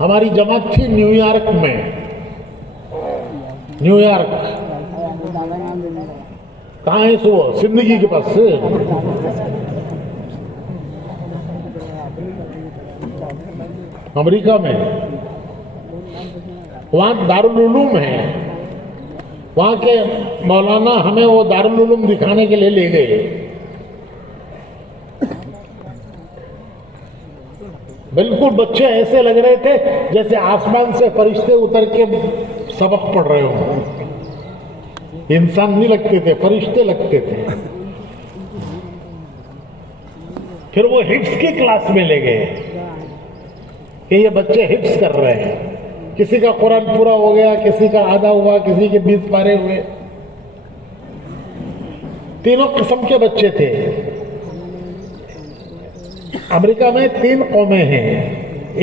ہماری جماعت تھی نیو یارک میں، نیو یارک کہاں ہے سو زندگی کے پاس سے، امریکہ میں، وہاں دارالعلوم ہے، وہاں کے مولانا ہمیں وہ دارالعلوم دکھانے کے لیے لے گئے، بالکل بچے ایسے لگ رہے تھے جیسے آسمان سے فرشتے اتر کے سبق پڑھ رہے ہوں، انسان نہیں لگتے تھے، فرشتے لگتے تھے۔ پھر وہ حفظ کی کلاس میں لے گئے کہ یہ بچے حفظ کر رہے ہیں، کسی کا قرآن پورا ہو گیا، کسی کا آدھا ہوا، کسی کے 20 پارے ہوئے، تینوں قسم کے بچے تھے۔ امریکہ میں 3 قومیں ہیں،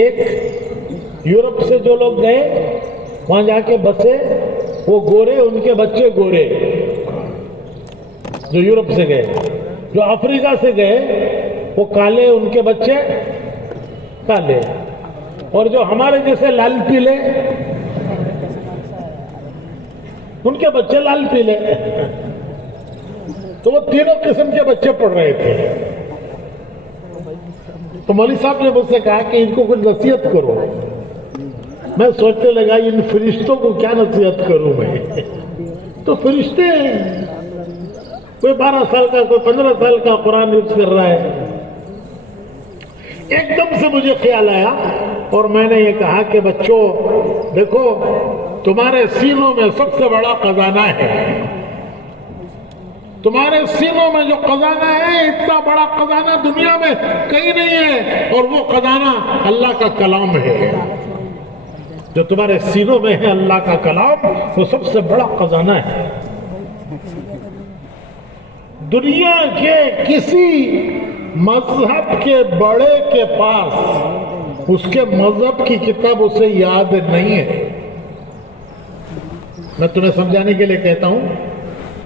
ایک یورپ سے جو لوگ گئے وہاں جا کے بسے وہ گورے، ان کے بچے گورے جو یورپ سے گئے، جو افریقہ سے گئے وہ کالے، ان کے بچے کالے، اور جو ہمارے جیسے لال پیلے ان کے بچے لال پیلے، تو وہ تینوں قسم کے بچے پڑھ رہے تھے۔ تو مولوی صاحب نے مجھ سے کہا کہ ان کو کچھ نصیحت کرو، میں سوچنے لگا ان فرشتوں کو کیا نصیحت کروں میں، تو فرشتے ہیں، کوئی 12 سال کا، کوئی 15 سال کا قرآن حفظ کر رہا ہے۔ ایک دم سے مجھے خیال آیا اور میں نے یہ کہا کہ بچوں دیکھو، تمہارے سینوں میں سب سے بڑا خزانہ ہے، تمہارے سینوں میں جو خزانہ ہے اتنا بڑا خزانہ دنیا میں کہیں نہیں ہے، اور وہ خزانہ اللہ کا کلام ہے، جو تمہارے سینوں میں ہے اللہ کا کلام، وہ سب سے بڑا خزانہ ہے۔ دنیا کے کسی مذہب کے بڑے کے پاس اس کے مذہب کی کتاب اسے یاد نہیں ہے۔ میں تمہیں سمجھانے کے لیے کہتا ہوں،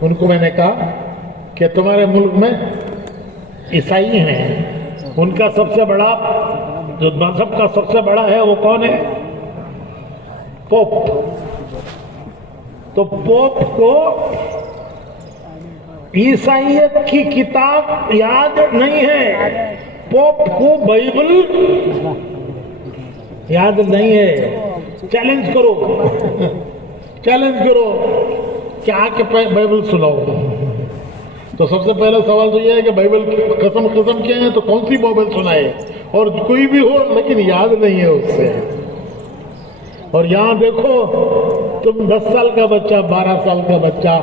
ان کو میں نے کہا کہ تمہارے ملک میں عیسائی ہیں، ان کا سب سے بڑا جو مذہب کا سب سے بڑا ہے وہ کون ہے؟ پوپ۔ تو پوپ کو عیسائیت کی کتاب یاد نہیں ہے، پوپ کو بائبل یاد نہیں ہے۔ چیلنج کرو، چیلنج کرو کہ آ کے بائبل سناؤ۔ تو سب سے پہلا سوال تو یہ ہے کہ بائبل قسم کیا ہے، تو کون سی بائبل سنائے، اور کوئی بھی ہو لیکن یاد نہیں ہے اس سے۔ اور یہاں دیکھو تم 10 سال کا بچہ، 12 سال کا بچہ،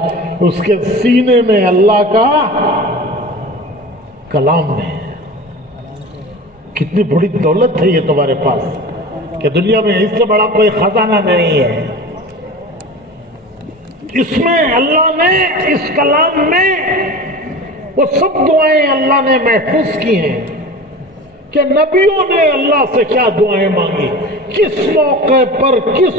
اس کے سینے میں اللہ کا کلام ہے۔ کتنی بڑی دولت ہے یہ تمہارے پاس کہ دنیا میں اس سے بڑا کوئی خزانہ نہیں ہے۔ اس میں اللہ نے، اس کلام میں وہ سب دعائیں اللہ نے محفوظ کی ہیں کہ نبیوں نے اللہ سے کیا دعائیں مانگی، کس موقع پر کس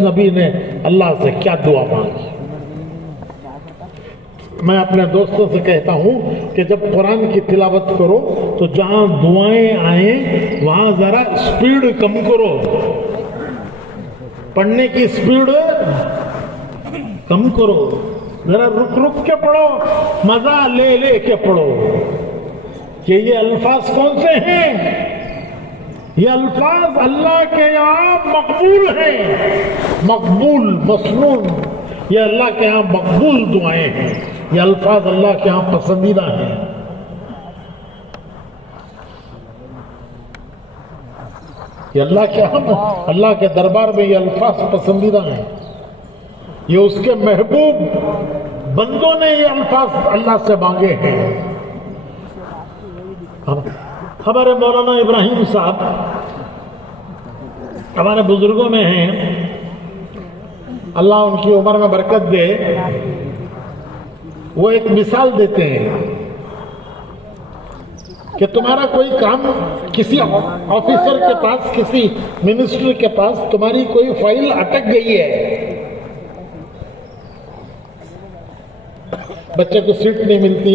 نبی نے اللہ سے کیا دعا مانگی۔ میں اپنے دوستوں سے کہتا ہوں کہ جب قرآن کی تلاوت کرو تو جہاں دعائیں آئیں وہاں ذرا سپیڈ کم کرو، پڑھنے کی سپیڈ کم کرو، ذرا رک کے پڑھو، مزہ لے کے پڑھو کہ یہ الفاظ کون سے ہیں۔ یہ الفاظ اللہ کے یہاں مقبول ہیں، مقبول، مسنون، یہ اللہ کے یہاں مقبول دعائیں ہیں، یہ الفاظ اللہ کے یہاں پسندیدہ ہیں۔ یہ اللہ کے دربار میں یہ الفاظ پسندیدہ ہیں، یہ اس کے محبوب بندوں نے یہ الفاظ اللہ سے مانگے ہیں۔ ہمارے مولانا ابراہیم صاحب ہمارے بزرگوں میں ہیں، اللہ ان کی عمر میں برکت دے، وہ ایک مثال دیتے ہیں کہ تمہارا کوئی کام کسی آفیسر کے پاس، کسی منسٹر کے پاس تمہاری کوئی فائل اٹک گئی ہے، بچے کو سیٹ نہیں ملتی،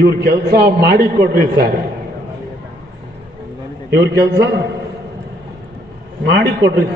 ಇವ್ರ ಕೆಲಸ ಮಾಡಿ ಕೊಡ್ರಿ ಸರ್, ಇವ್ರ ಕೆಲಸ ಮಾಡಿ ಕೊಡ್ರಿ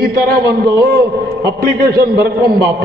ಈ ತರ ಒಂದು ಅಪ್ಲಿಕೇಶನ್ ಬರ್ಕೊಂಬಾಪ,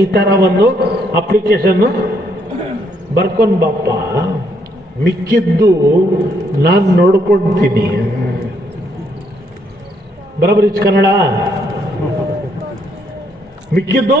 ಈ ತರ ಒಂದು ಅಪ್ಲಿಕೇಶನ್ ಬರ್ಕೊಂಬಾಪ, ಮಿಕ್ಕಿದ್ದು ನಾನು ನೋಡ್ಕೊಳ್ತೀನಿ, ಬರಬರಿ ಕನ್ನಡ, ಮಿಕ್ಕಿದ್ದು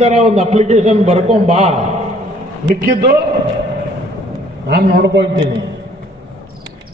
ತರ ಒಂದು ಅಪ್ಲಿಕೇಶನ್ ಬರ್ಕೊಂಬಾ, ಮಿಕ್ಕಿದ್ದು ನಾನು ನೋಡ್ಕೊಳ್ತೀನಿ,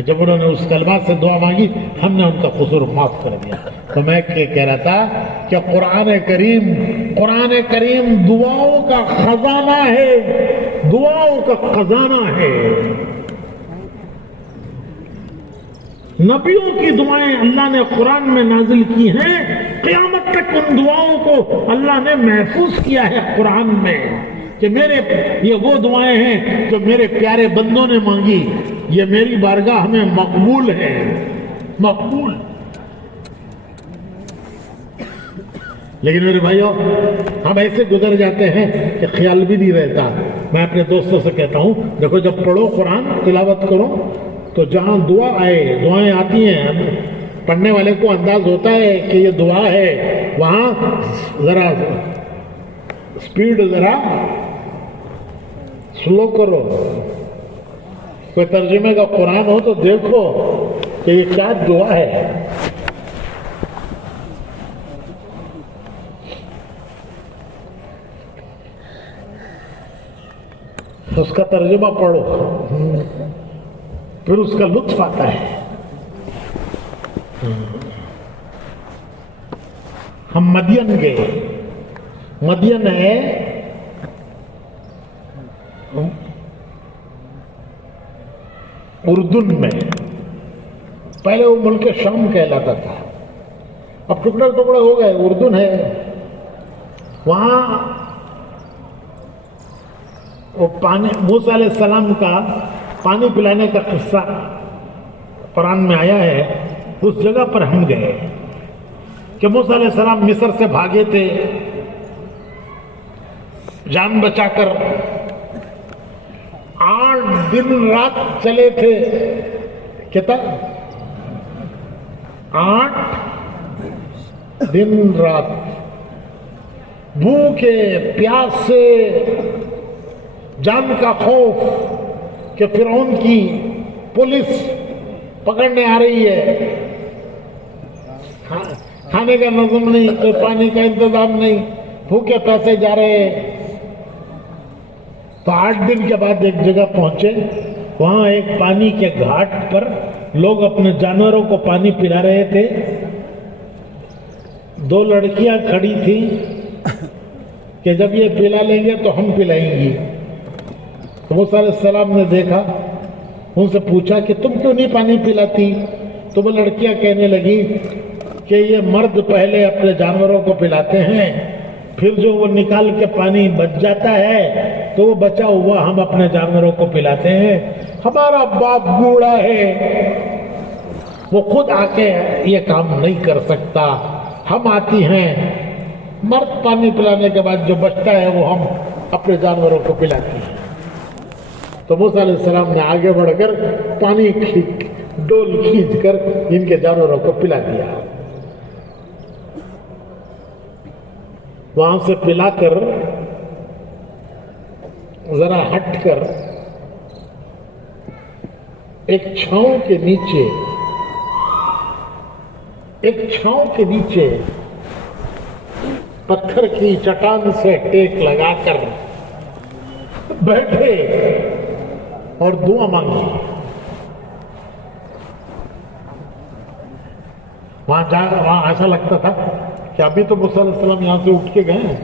کہ جب انہوں نے اس کلمات سے دعا مانگی ہم نے ان کا قصور معاف کر دیا. تو میں کہہ رہا تھا کہ قرآن کریم دعاؤں کا خزانہ ہے، دعاؤں کا خزانہ ہے. نبیوں کی دعائیں اللہ نے قرآن میں نازل کی ہیں، قیامت تک ان دعاؤں کو اللہ نے محفوظ کیا ہے قرآن میں کہ یہ وہ دعائیں ہیں جو میرے پیارے بندوں نے مانگی، یہ میری بارگاہ میں مقبول ہے، مقبول. لیکن میرے بھائیوں ہم ایسے گزر جاتے ہیں کہ خیال بھی نہیں رہتا. میں اپنے دوستوں سے کہتا ہوں دیکھو جب پڑھو قرآن تلاوت کرو تو جہاں دعا آئے، دعائیں آتی ہیں، پڑھنے والے کو انداز ہوتا ہے کہ یہ دعا ہے، وہاں ذرا سپیڈ ذرا سلو کرو. کوئی ترجمے کا قرآن ہو تو دیکھو کہ یہ کیا دعا ہے. اس کا ترجمہ پڑھو پھر اس کا لطف آتا ہے. ہم مدین گئے. مدین ہے اردن میں، پہلے وہ ملک شام کہلاتا تھا، اب ٹکڑے ٹکڑے ہو گئے، اردن ہے. وہاں وہ پانی، موسیٰ علیہ السلام کا پانی پلانے کا قصہ قرآن میں آیا ہے. اس جگہ پر ہم گئے کہ موسیٰ علیہ السلام مصر سے بھاگے تھے، جان بچا کر 8 دن رات چلے تھے. کتنا؟ 8 دن رات بھوکے پیاس سے، جان کا خوف کہ فرعون کی پولیس پکڑنے آ رہی ہے، کھانے کا نظم نہیں، کوئی پانی کا انتظام نہیں، بھوکے پیسے جا رہے ہیں. تو 8 دن کے بعد ایک جگہ پہنچے، وہاں ایک پانی کے گھاٹ پر لوگ اپنے جانوروں کو پانی پلا رہے تھے. 2 لڑکیاں کھڑی تھیں کہ جب یہ پلا لیں گے تو ہم پلائیں گی. تو موسیٰ علیہ السلام نے دیکھا، ان سے پوچھا کہ تم کیوں نہیں پانی پلاتی؟ تو وہ لڑکیاں کہنے لگی کہ یہ مرد پہلے اپنے جانوروں کو پلاتے ہیں، پھر جو وہ نکال کے پانی بچ جاتا ہے تو وہ بچا ہوا ہم اپنے جانوروں کو پلاتے ہیں. ہمارا باپ بوڑھا ہے، وہ خود آ کے یہ کام نہیں کر سکتا، ہم آتی ہیں، مرد پانی پلانے کے بعد جو بچتا ہے وہ ہم اپنے جانوروں کو پلاتی ہیں. تو موسیٰ علیہ السلام نے آگے بڑھ کر پانی کی ڈول کھینچ کر ان کے جانوروں کو پلا دیا. وہاں سے پلا کر ذرا ہٹ کر ایک چھاؤں کے نیچے پتھر کی چٹان سے ٹیک لگا کر بیٹھے اور دعا مانگی. وہاں ایسا لگتا تھا کہ ابھی تو موسیٰ علیہ السلام یہاں سے اٹھ کے گئے ہیں،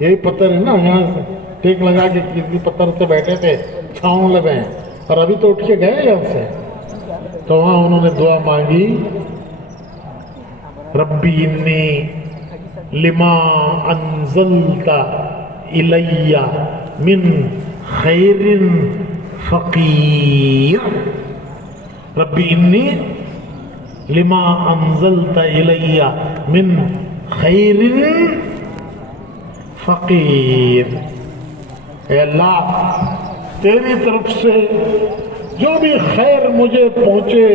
یہی پتھر ہے نا، یہاں سے ٹیک لگا کے کسی پتھر سے بیٹھے تھے، چھاؤں لگے ہیں، اور ابھی تو اٹھ کے گئے یہاں سے. تو وہاں انہوں نے دعا مانگی، ربی انی لما انزلت الی من خیر فقیر. ربی انی لما انزلت الی من خیر فقیر. اے اللہ تیری طرف سے جو بھی خیر مجھے پہنچے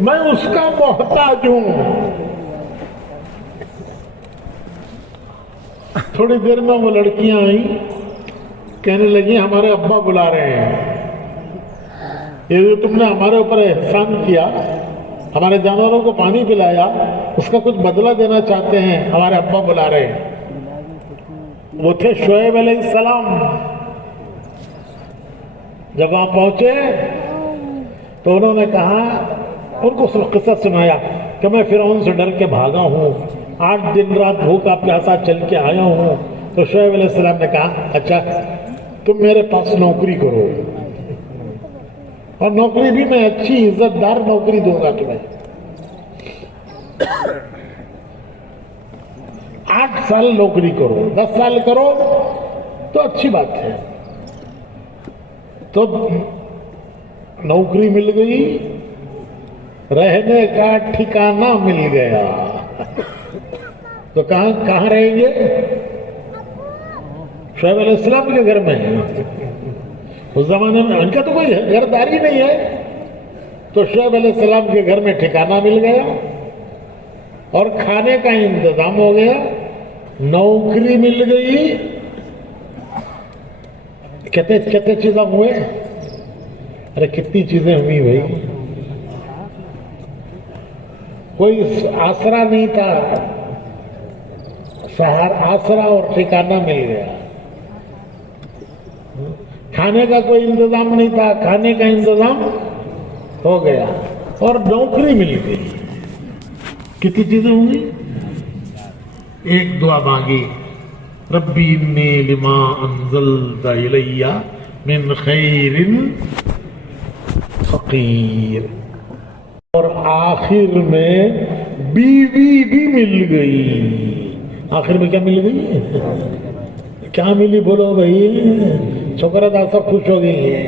میں اس کا محتاج ہوں. تھوڑی دیر میں وہ لڑکیاں آئیں، کہنے لگی ہمارے ابا بلا رہے ہیں، یہ جو تم نے ہمارے اوپر احسان کیا، ہمارے جانوروں کو پانی پلایا، اس کا کچھ بدلہ دینا چاہتے ہیں، ہمارے ابا بلا رہے ہیں. وہ تھے شعیب علیہ السلام. جب وہاں پہنچے تو انہوں نے کہا، ان کو قصہ سنایا کہ میں فرعون سے ڈر کے بھاگا ہوں، 8 دن رات بھوکا پیاسا چل کے آیا ہوں۔ تو شعیب علیہ السلام نے کہا اچھا تم میرے پاس نوکری کرو، اور نوکری بھی میں اچھی عزت دار نوکری دوں گا تمہیں، 8 سال نوکری کرو، 10 سال کرو تو اچھی بات ہے۔ تو نوکری مل گئی، رہنے کا ٹھکانہ مل گیا، تو کہاں رہیں گے؟ شعیب علیہ السلام کے گھر میں۔ اس زمانے میں ان کا تو کوئی گھرداری نہیں ہے، تو شعیب علیہ السلام کے گھر میں ٹھکانہ مل گیا اور کھانے کا انتظام ہو گیا، نوکری مل گئی۔ کتنے چیزیں ہوئے؟ ارے کتنی چیزیں ہوئی بھائی، کوئی آسرا نہیں تھا، آسرا اور ٹھکانہ مل گیا، کھانے کا کوئی انتظام نہیں تھا، کھانے کا انتظام ہو گیا، اور نوکری مل گئی۔ کتنی چیزیں ہوں گی؟ ایک دعا مانگی، ربی انی لما انزلت الی من خیر فقیر، اور آخر میں بیوی بھی مل گئی۔ آخر میں کیا مل گئی؟ کیا ملی بولو بھائی، چھوکرا دا سب خوش ہو گئی ہے۔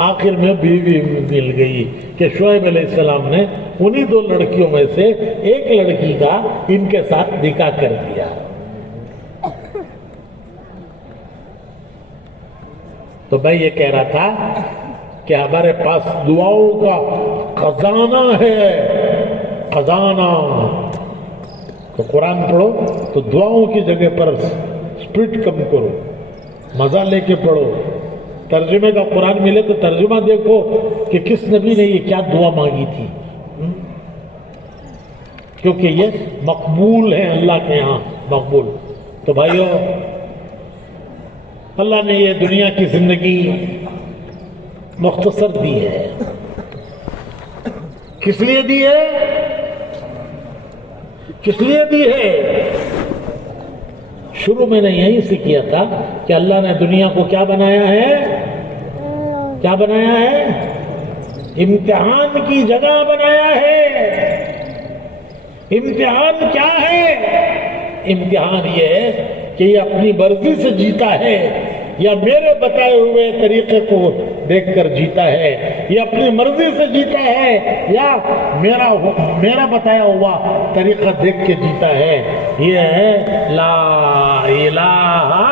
آخر میں بیوی مل گئی کہ شعیب علیہ السلام نے انہی 2 لڑکیوں میں سے ایک لڑکی کا ان کے ساتھ نکاح کر دیا۔ تو میں یہ کہہ رہا تھا کہ ہمارے پاس دعاؤں کا خزانہ ہے، خزانہ۔ تو قرآن پڑھو تو دعاؤں کی جگہ پر سپیڈ کم کرو، مزہ لے کے پڑھو۔ ترجمے کا قرآن ملے تو ترجمہ دیکھو کہ کس نبی نے یہ کیا دعا مانگی تھی، کیونکہ یہ مقبول ہے اللہ کے ہاں، مقبول۔ تو بھائیو، اللہ نے یہ دنیا کی زندگی مختصر دی ہے، کس لیے دی ہے؟ کس لیے دی ہے؟ شروع میں نے یہیں سے کیا تھا کہ اللہ نے دنیا کو کیا بنایا ہے؟ کیا بنایا ہے؟ امتحان کی جگہ بنایا ہے۔ امتحان کیا ہے؟ امتحان یہ ہے کہ یہ اپنی مرضی سے جیتا ہے یا میرے بتائے ہوئے طریقے کو دیکھ کر جیتا ہے، یہ اپنی مرضی سے جیتا ہے یا میرا بتایا ہوا طریقہ دیکھ کے جیتا ہے۔ یہ ہے لا الہ